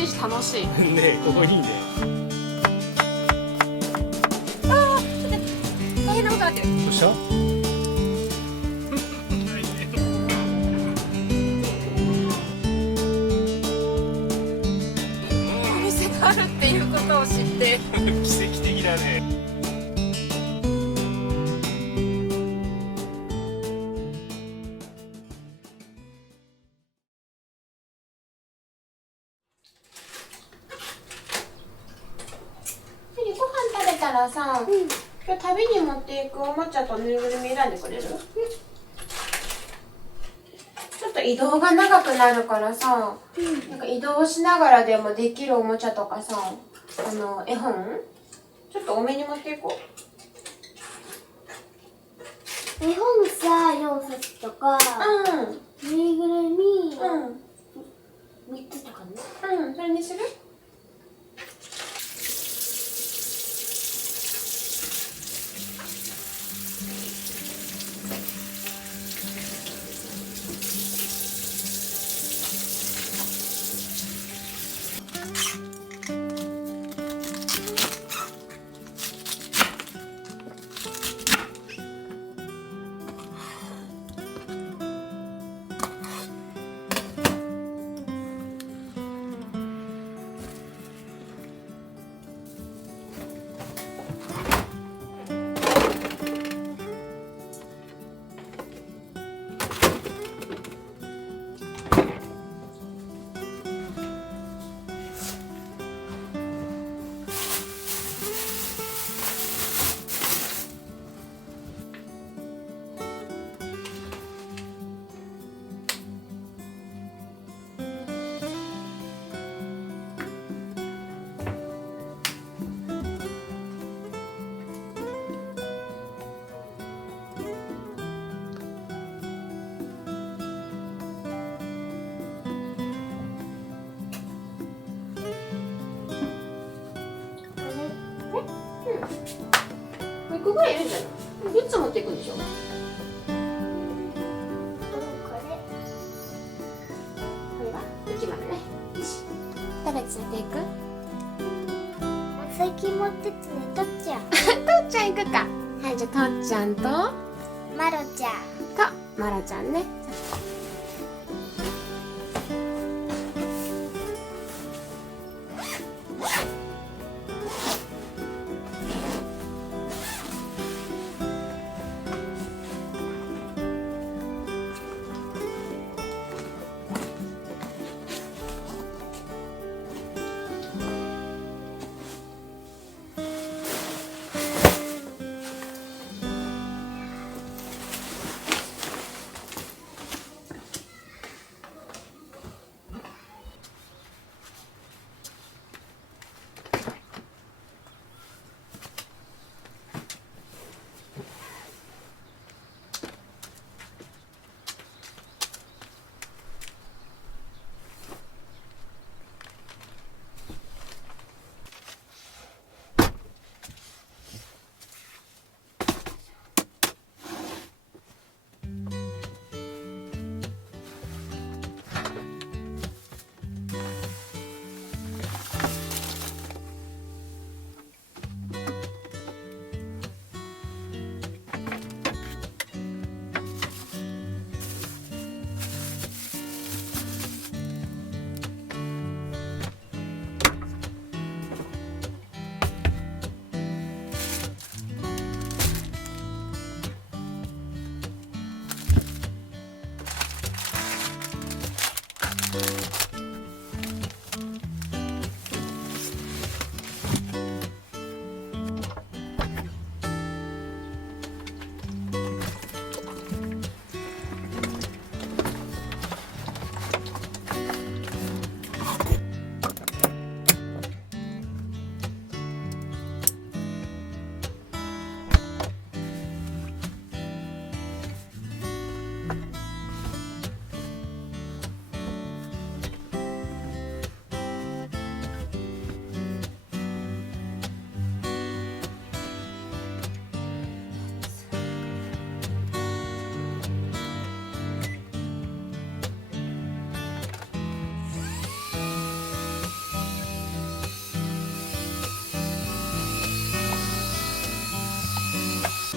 しいし楽しい。ね、ここいいね。ああ、ちょっと大変なことになってる。どうした？お店があるっていうことを知って奇跡的だね。ご飯食べたらさ、今日旅に持っていくおもちゃとぬいぐるみ選んでくれる？ちょっと移動が長くなるからさ、なんか移動しながらでもできるおもちゃとかさ、絵本ちょっと多めに持っていこ絵本さ、4冊とか、う。ぬいぐるみ、うん。 3つとかね。それにする？もう1個ぐらいいるんじゃない？3つ持っていくんでしょ？ここれは1枚ね。よし。誰連れていく？れ。最近持ってってね、とっちゃん。とっちゃん行くか。はい、じゃあとっちゃんとまろちゃん。まらちゃんね。カ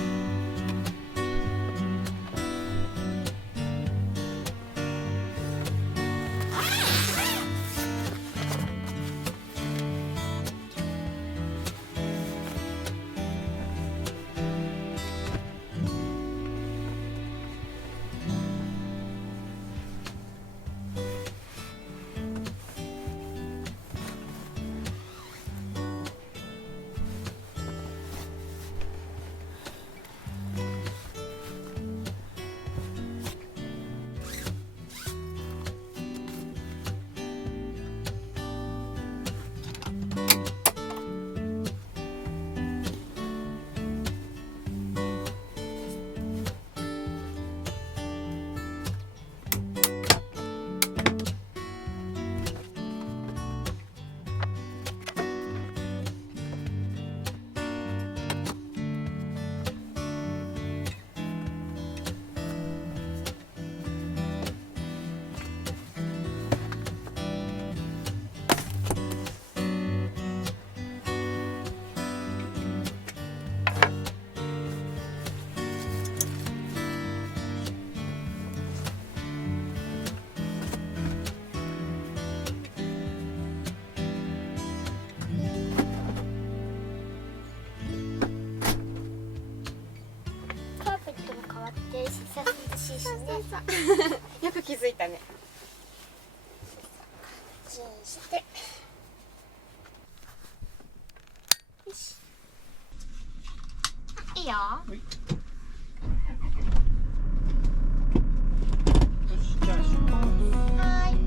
ーペットも変わってるし、さ涼しいしね。よく気づいたね。チンしてよし。いいよ。じゃあ出発。はーい。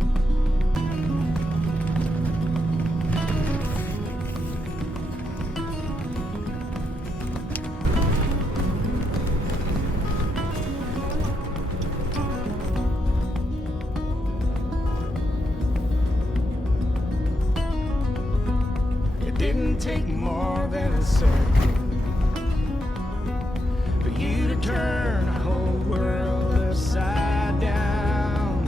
It didn't take more than a second for you to turn the whole world upside down.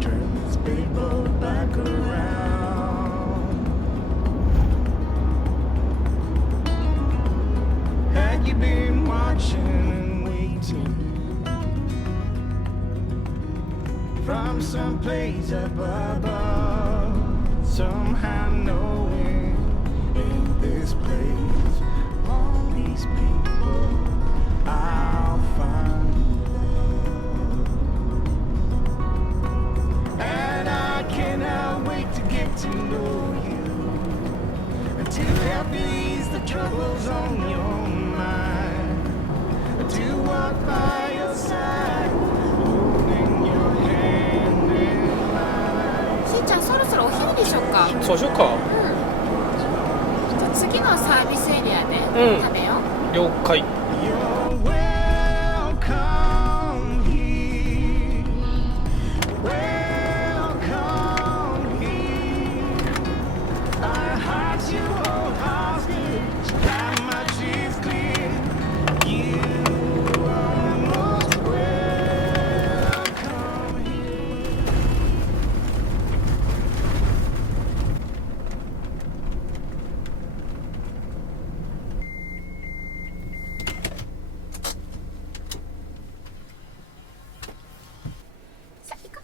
Turn this big boat back around. Had you been watching and waiting from someplace up above, somehow knowing in this place, all these people, I'll find love. And I cannot wait to get to know you, and to help ease the troubles on your mind, to walk by your side, holding your hand in mine. しんちゃん、そろそろお昼でしょうか。そうしようか。じゃあ次のサービスエリアでうん食べよう。了解。 You're welcome here. Welcome here. Our hearts you hold hostage. How much is clear? You are most welcome here. さあ行こう。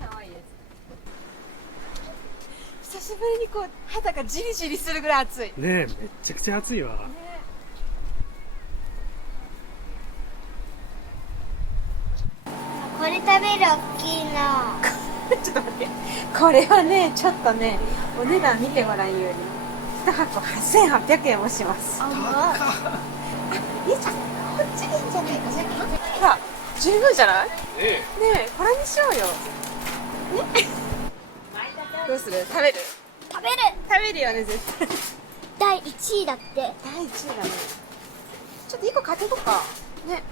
かわいいやつ。久しぶりにこう肌がジリジリするぐらい暑い。ねえ、めっちゃくちゃ暑いわ。これ食べる大きいの。ちょっと待って。これはね、ちょっとね、お値段見てごらんように。一箱8800円もします。あ、いいじゃん。こっちいいんじゃないかな。ほら、十分じゃない？ねええ、これにしようよ。ね。どうする？食べる？食べる。食べるよね、絶対。第1位だって。第1位だね。ちょっと1個買っていこうか。ね。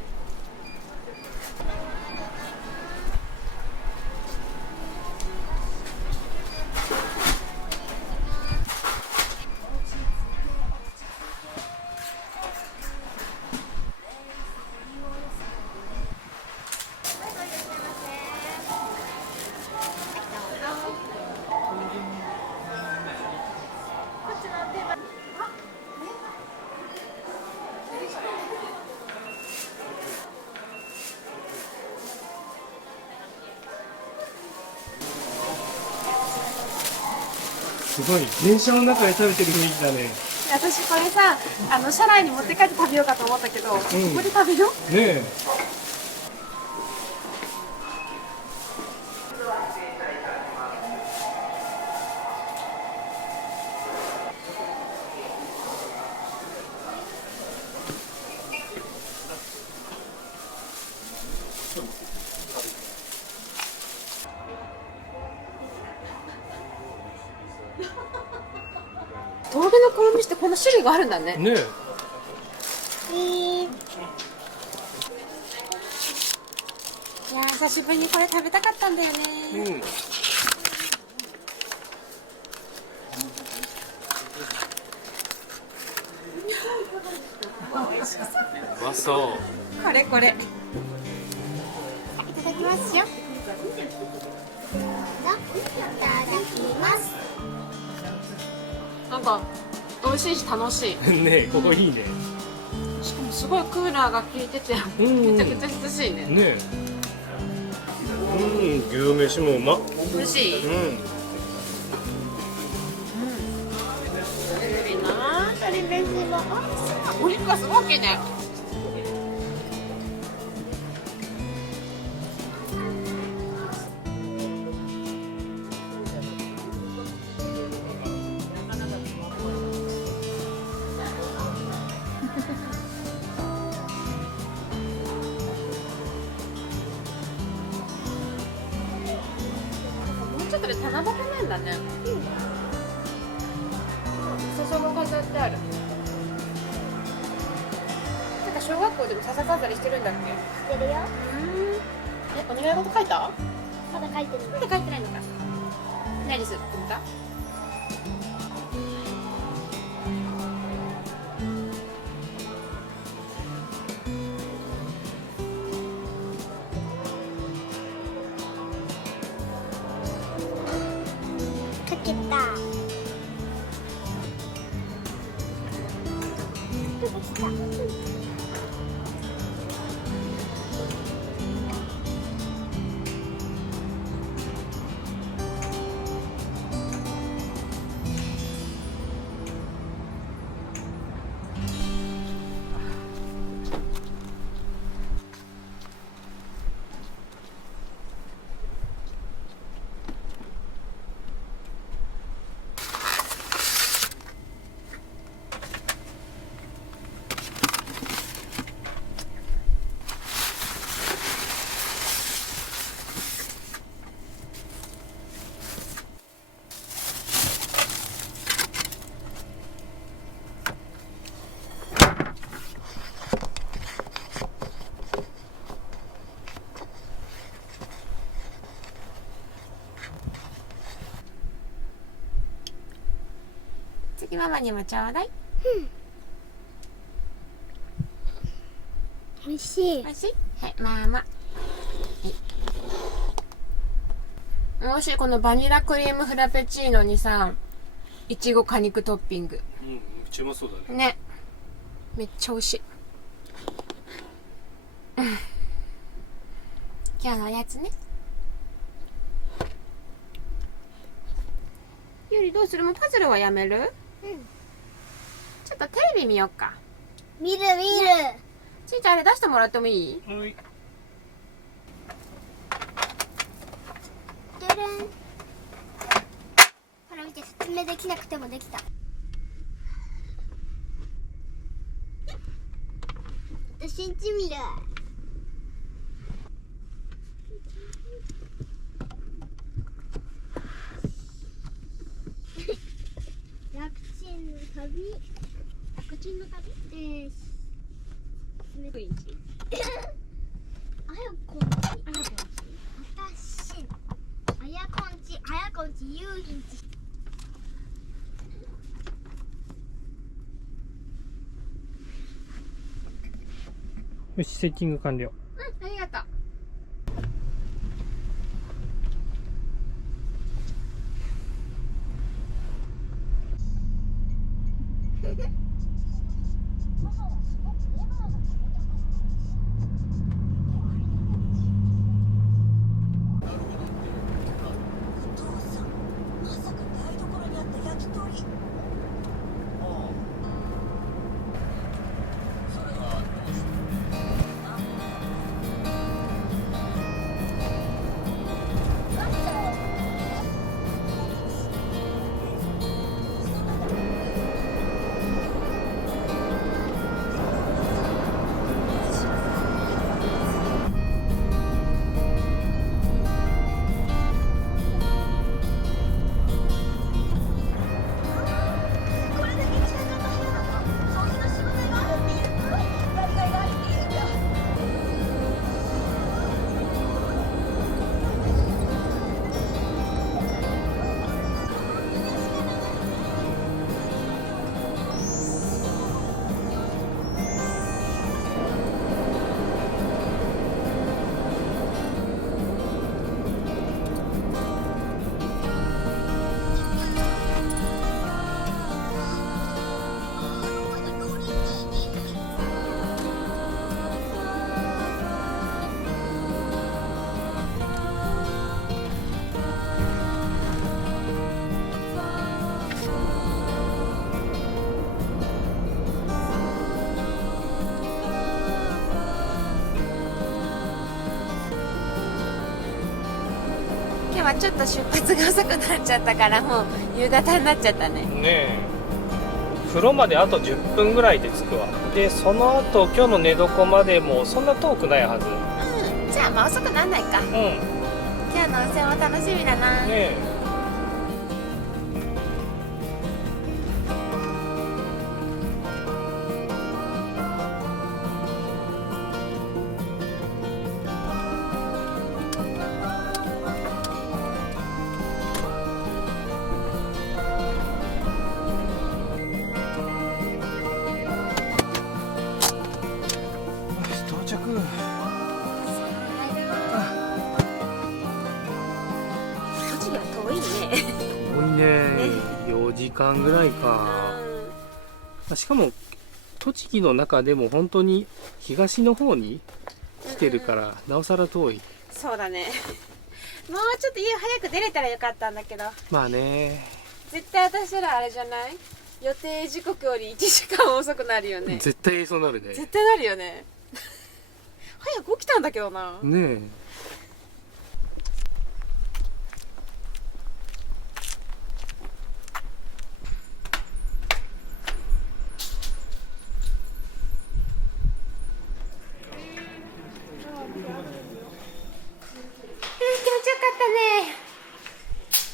すごい電車の中で食べてる雰囲気だね。私これさ車内に持って帰って食べようかと思ったけど、ここで食べよう。ねえ。峠の黒飯ってこんな種類があるんだね。ねいや久しぶりにこれ食べたかったんだよね。え。うん。うまそう。これこれ。いただきますよ。どうぞ。いただきます。なんか美味しいし楽しい。ねえ、ここいいね。しかもすごいクーラーが効いててうんめちゃくちゃ涼しいね。ねえ。牛飯もうまっ。美味しい。うん。いいな。鶏飯もお肉がすごい大きいね。もうちょっとで七夕なんだね。笹が飾ってある。なんか小学校でも笹飾りしてるんだっけ？してるよ。お願い事書いた？まだ書いてる。まだ書いてないのか。何するんだ？書けた。できた。次ママにもちょうだい。美味しい。美味しい？はい、ママ。もしこのバニラクリームフラペチーノにさ、いちご果肉トッピング。うん、めっちゃうまそうだね。ね。めっちゃ美味しい。今日のおやつね。ゆりどうする？もうパズルはやめる？ちょっとテレビ見よっか。見る。ちいちゃんあれ出してもらってもいい？はい。ドゥルン。ほら見て、説明できなくてもできた。信じみる。楽ちんの旅。楽ちんの旅です。あやこんち。私。あやこんち、ゆうりんち。よし、セッティング完了。ありがとう。まさか台所にあった日はちょっと出発が遅くなっちゃったからもう夕方になっちゃったね。ねえ、風呂まであと10分ぐらいで着くわ。でその後今日の寝床までもそんな遠くないはず。うん、じゃあまあ遅くなんないか。うんね今日の温泉も楽しみだな。え。到着。栃木は遠いね。多いね。4時間ぐらいか。しかも栃木の中でも本当に東の方に来てるからなおさら遠い。そうだね。もうちょっと家早く出れたらよかったんだけど。まあね。絶対私らあれじゃない？予定時刻より1時間遅くなるよね。絶対そうなるね。絶対なるよね。早く起きたんだけどな。ねえ。気持ちよかったね。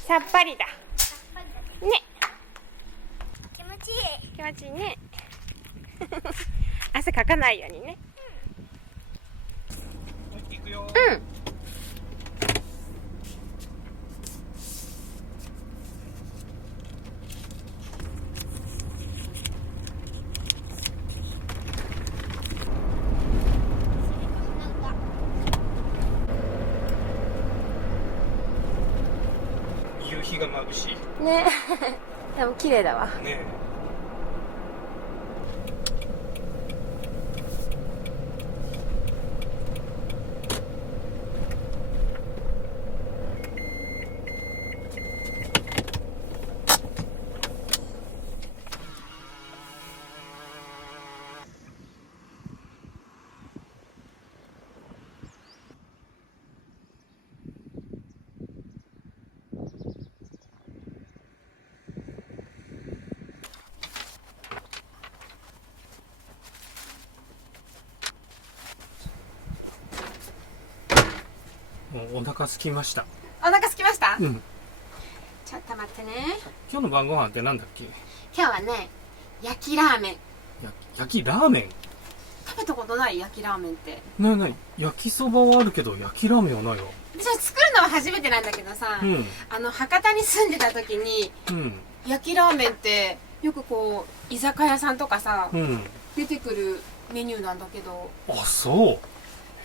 さっぱりだ。ね。気持ちいい。気持ちいいね。汗かかないようにね。行くよ。うん。夕日が眩しい。ね。でも綺麗だわ。ねもうお腹空きました。お腹空きました？うん。ちょっと待ってね。今日の晩ご飯ってなんだっけ？今日はね、焼きラーメン。焼きラーメン。食べたことない？焼きラーメンって。ない。焼きそばはあるけど焼きラーメンはないわ。私は作るのは初めてなんだけどさ、うん博多に住んでた時にうん焼きラーメンってよくこう居酒屋さんとかさ、うん。出てくるメニューなんだけど、あ、そう。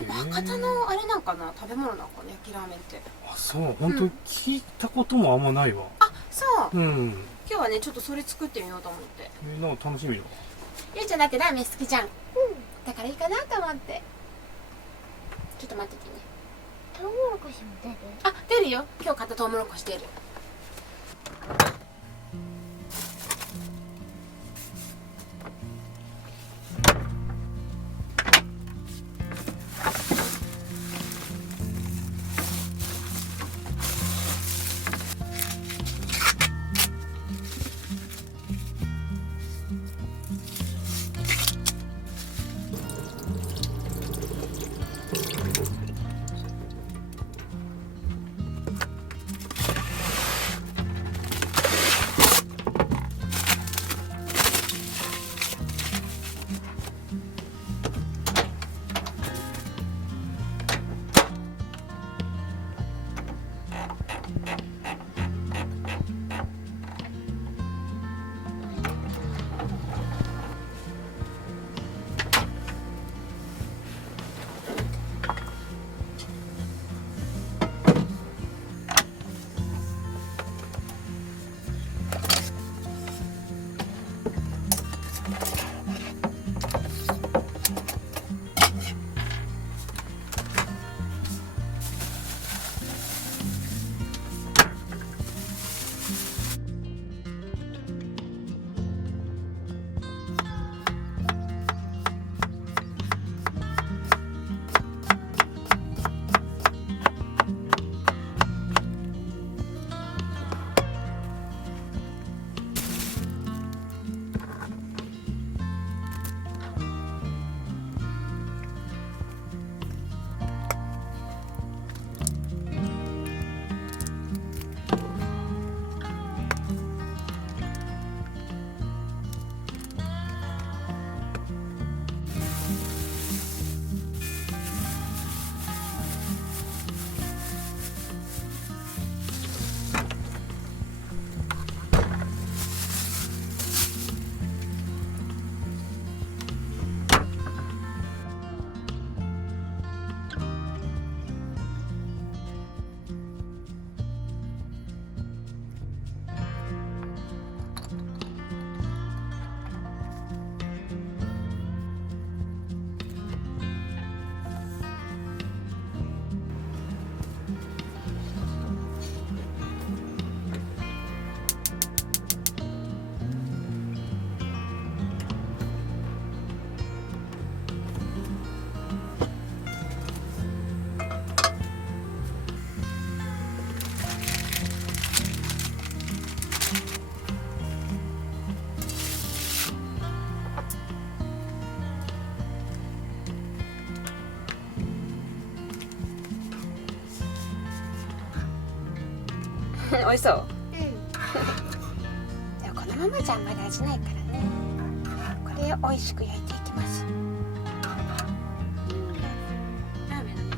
へえ博多のあれなんかな、食べ物なんかね、焼きラーメンって。あ、そう。本当に聞いたこともあんまないわ。あ、そう。うん。今日はねちょっとそれ作ってみようと思って。なんか楽しみだ。ゆうちゃんだってラーメン好きじゃん。だからいいかなと思って。ちょっと待っててね。トウモロコシも出る。あ、出るよ。今日買ったトウモロコシ出る。美味しそううん。でもこのままじゃあんまり味ないからね。これを美味しく焼いていきます。ラーメンの水。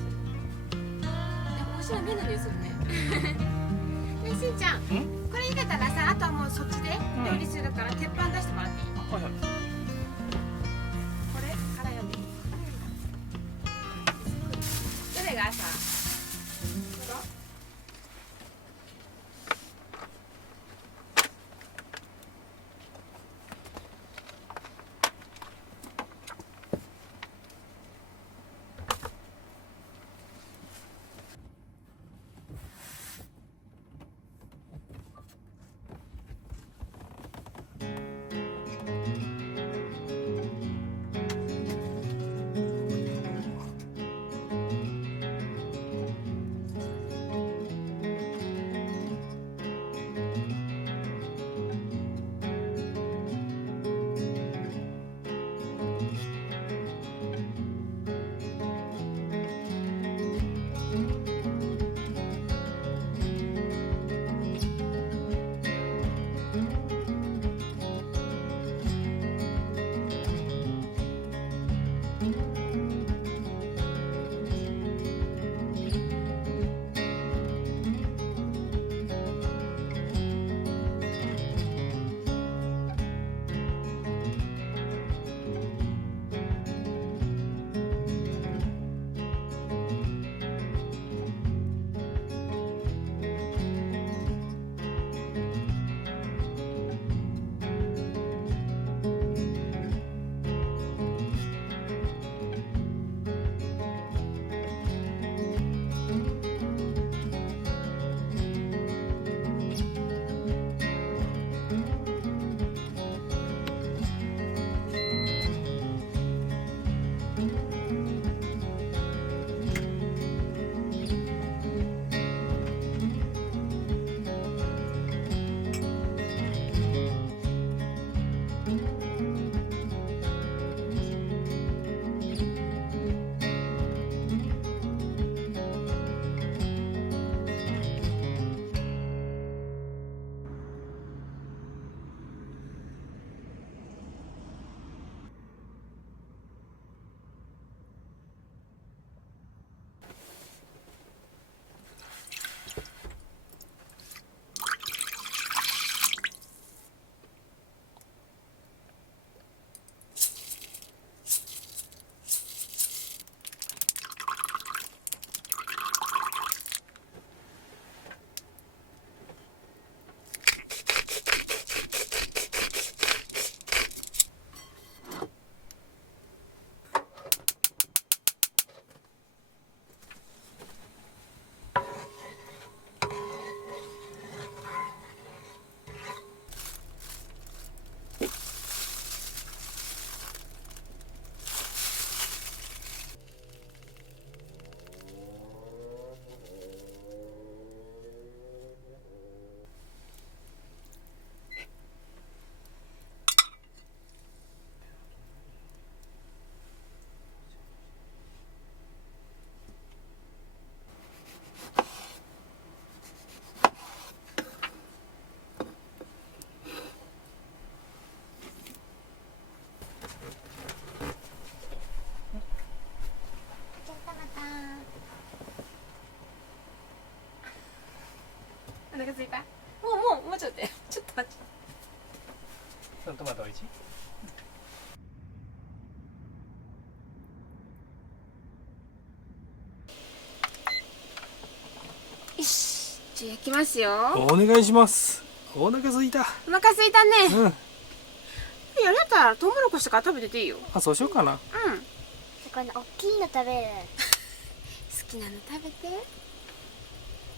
でも面白い麺の匂いするね。ねしんちゃん、これ入れたらさ、あとはもうそっちで料理するから鉄板出してもらっていい？はいはい。これから読んでいい？どれがさ？お腹すいた。もうちょっとちょっと待って。そのトマトおいしい？よし、じゃあ焼きますよ。お願いします。お腹すいた。お腹すいたね。うん。やるやったらトウモロコシとか食べてていいよ。あ、そうしようかな。うん。この大きいの食べる。好きなの食べて。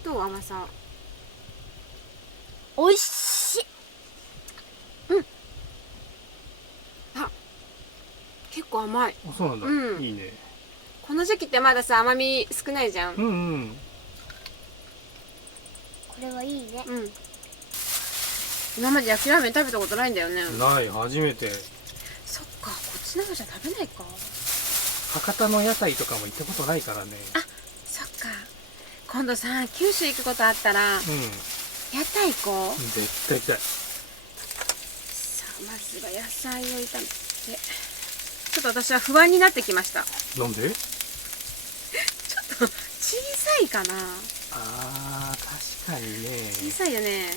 どう甘さ？おいしい。結構甘い。あ、そうなんだ。うんいいね。この時期ってまださ甘み少ないじゃん。うんうん。これはいいね。うん。今まで焼きラーメン食べたことないんだよね。ない、初めて。そっか、こっちの方じゃ食べないか。博多の屋台とかも行ったことないからね。そっか。今度さ九州行くことあったらうん。屋台行こう。絶対行きたい。さあまずは野菜を炒めて、ちょっと私は不安になってきました。なんで？ちょっと小さいかな。あー、確かにね。小さいよね。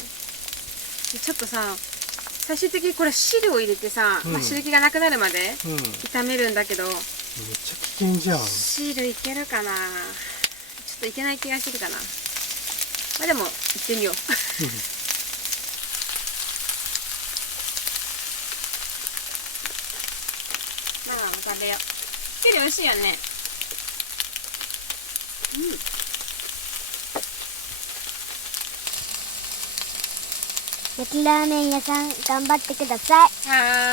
ちょっとさ、最終的にこれ汁を入れてさ、うんまあ、汁気がなくなるまでうん。めっ炒めるんだけど、ちゃ危険じゃん。汁いけるかな。ちょっといけない気がしてきたな。まあでも行ってみよう。まあ食べよう。汁美味しいよね。焼きラーメン屋さん頑張ってください。は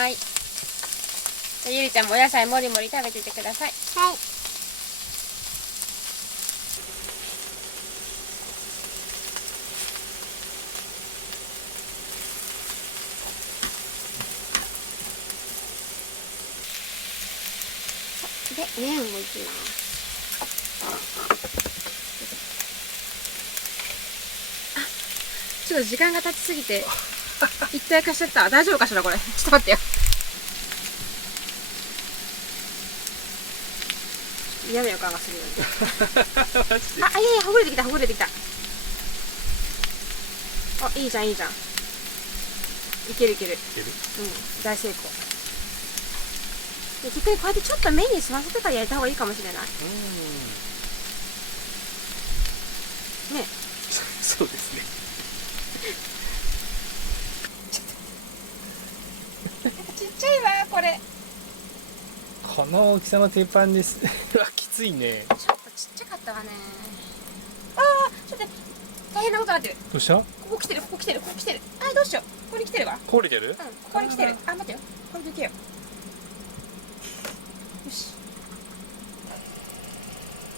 ーい。じゃあゆりちゃんもお野菜もりもり食べててください。はい。で、麺をいきます。ちょっと時間が経ちすぎて一体化しちゃった。大丈夫かしらこれ。ちょっと待ってよ。嫌な予感がするよね。マジで。あ、いやいや、ほぐれてきた、ほぐれてきた。あ、いいじゃん、いいじゃん。いけるいける。いける？うん、大成功。で、逆にこうやってちょっと麺に吸わせてからやれた方がいいかもしれない。ね。そうですね。ちっちゃいわ、これ。この大きさの鉄板です。うわ、きついね。ちょっとちっちゃかったわね。ああ、ちょっと大変なことになってる。どうした？ここ来てる、ここ来てる、ここ来てる。あ、どうしよう。ここに来てるわ。壊れてる？うん、ここに来てる。あ、待ってよ。これでいけよ。よし。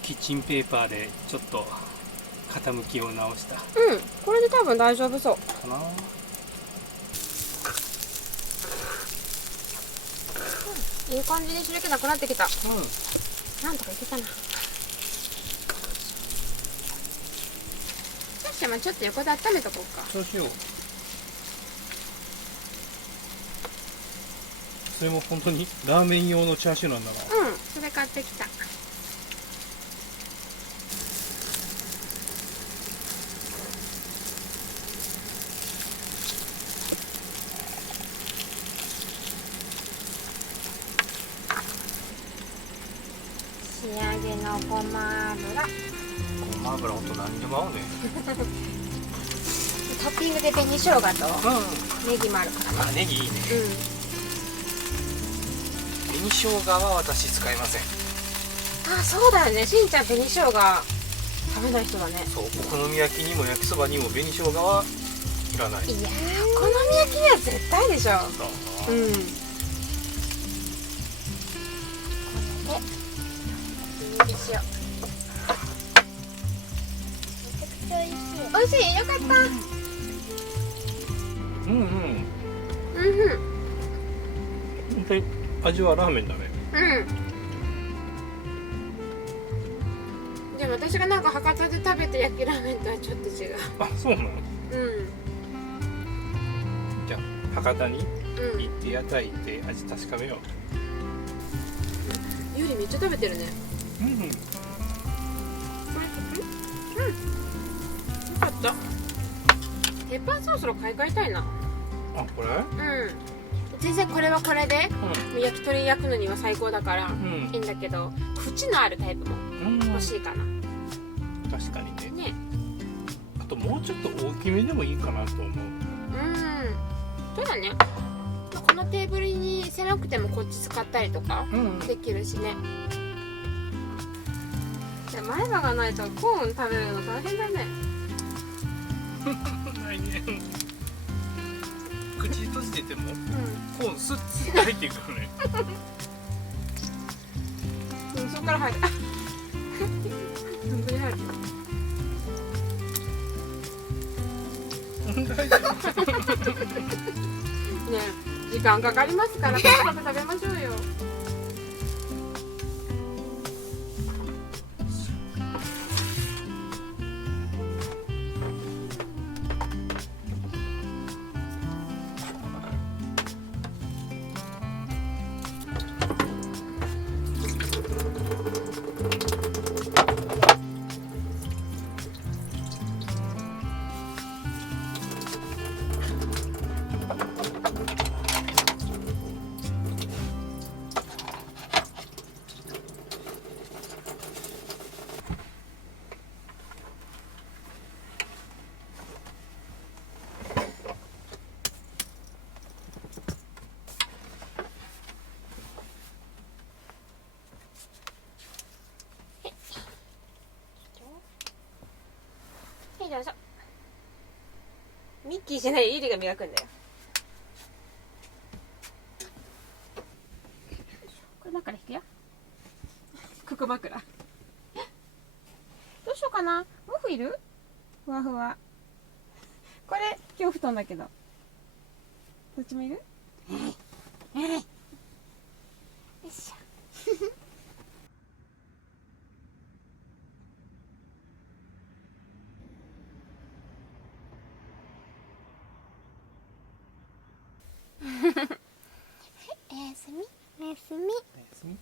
キッチンペーパーでちょっと傾きを直したかうん、これで多分大丈夫そう。な。いい感じに汁気なくなってきた。うん。なんとかいけたな。よし、まあちょっと横で温めとこうか。そうしよう。それも本当にラーメン用のチャーシューなんだな。うん、それ買ってきた。仕上げのごま油。ごま油ほんと何でも合うね。トッピングで紅生姜とうん。ネギもあるからね。あ、ネギいいね。うん。紅生姜は私使いません。あ、そうだよね。しんちゃん紅生姜食べない人だね。そう、お好み焼きにも焼きそばにも紅生姜はいらない。いやー、お好み焼きには絶対でしょ。そううん。これでいいしよめちゃくちゃ美味しい。う。美味しい。よかった。うんうん。うん本当に味はラーメンだね。うん。でも私がなんか博多で食べた焼きラーメンとはちょっと違う。あ、そうなの？うん。じゃあ博多にうん行。って屋台行って味確かめよゆりめっちゃ食べてるね。う。うんうん。これ、うん。よかった。鉄板そろそろ買い替えたいな。あ、これ？うん。全然これはこれで、焼き鳥焼くのには最高だからうんいいんだけど、縁のあるタイプもうん。欲しいかな。確かにね。ね。あともうちょっと大きめでもいいかなと思う。うん。そうだね。このテーブルに狭くてもこっち使ったりとかうん。できるしね。じゃあ前歯がないとコーン食べるの大変だね。ないね。口閉じててもうコーンスッスッと入っていくよね。ん。うん、そこから入る。本当に入る。大丈夫。ねえ、時間かかりますから、パクパク食べましょうよ。ミッキーじゃない、ゆりが磨くんだよ。これ枕引くよ。ここ枕。どうしようかな。毛布いる？ふわふわ。これ今日布団だけど。どっちもいる？よいしょ。おやすみ。おやすみ。おやすみ。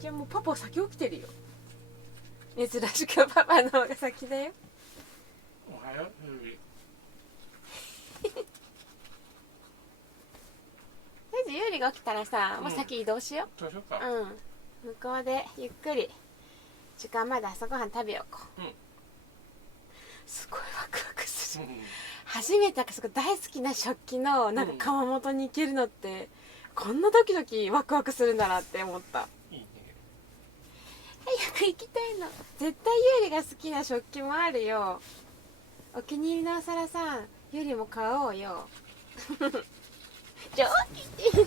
じゃあもうパパ先起きてるよ。珍しくパパの方が先だよ。おはよう。とりあえずゆうりが起きたらさ、もう先移動しよどうしようか。う。向こうでゆっくり時間まで朝ごはん食べようこう。すごいワクワクする。初めてすごい大好きな食器のなんか窯元に行けるのって、こんなドキドキワクワクするんだなって思った。いいね。早く行きたいの。絶対ゆうりが好きな食器もあるよ。お気に入りのお皿さ、ゆうりも買おうよ。ちょ起きて。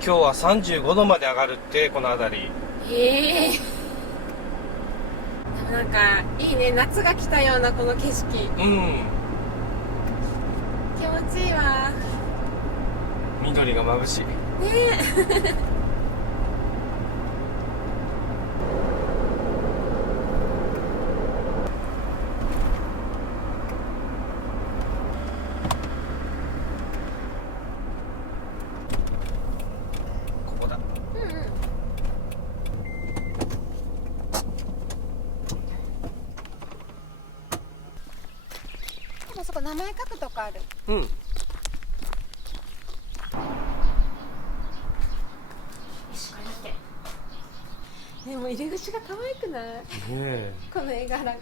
今今日は35度まで上がるってこの辺り。ええでもなんかいいね、夏が来たようなこの景色、うん、気持ちいいわ緑が眩しい。ねここだ。でもそこ名前書くとこある。うん。でも入り口が可愛くない？ねえ。この絵柄が。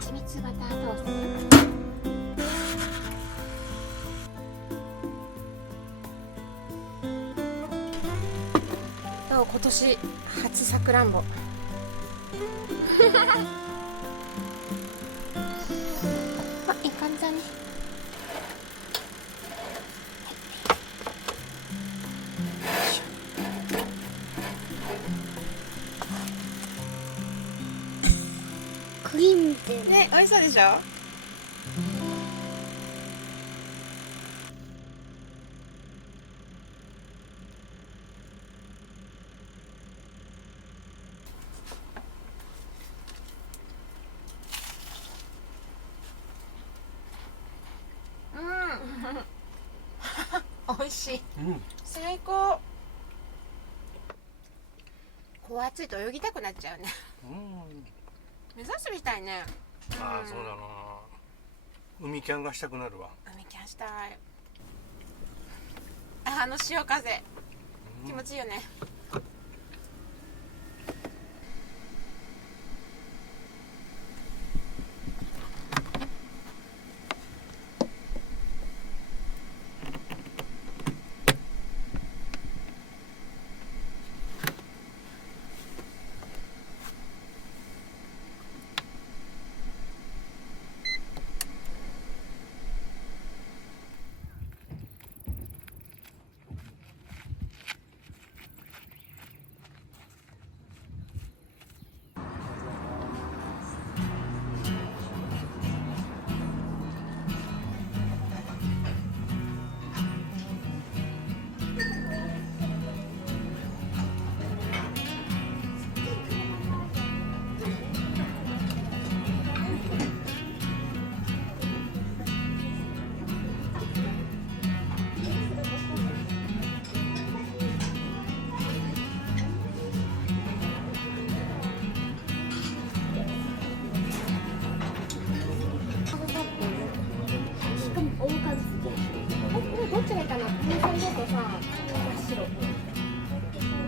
蜂蜜バタートースト。どう今年初さくらんぼ。あ、いい感じだね。クリームってね、美味しそうでしょ。美味しい。うん。最高。こう暑いと泳ぎたくなっちゃうね。水遊びしたいね。ああ、そうだな。海キャンがしたくなるわ。海キャンしたい。あの潮風、気持ちいいよね。どっちがいいかな。この線だとさ、真っ白。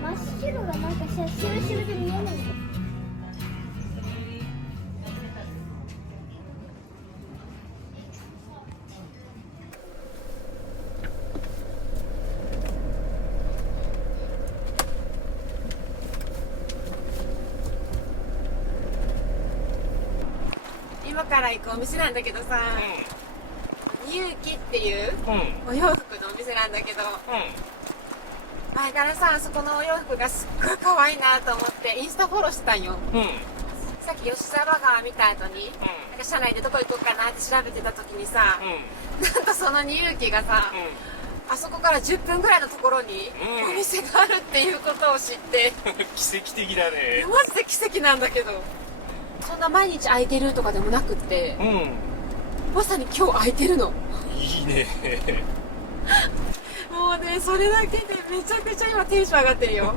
真っ白がなんかしるしるで見えないんだ。今から行くお店なんだけどさ、みゆきっていううんお洋服のお店なんだけど、前からさあそこのお洋服がすっごい可愛いなと思ってインスタフォローしてたんよ。さっき吉沢川見た後に、なんか車内でどこ行こうかなって調べてた時にさ、なんかそのみゆきがさ、あそこから10分ぐらいのところにお店があるっていうことを知って、奇跡的だね。マジで奇跡なんだけど、そんな毎日空いてるとかでもなくって、まさに今日空いてるの。いいね。もうね、それだけでめちゃくちゃ今テンション上がってるよ。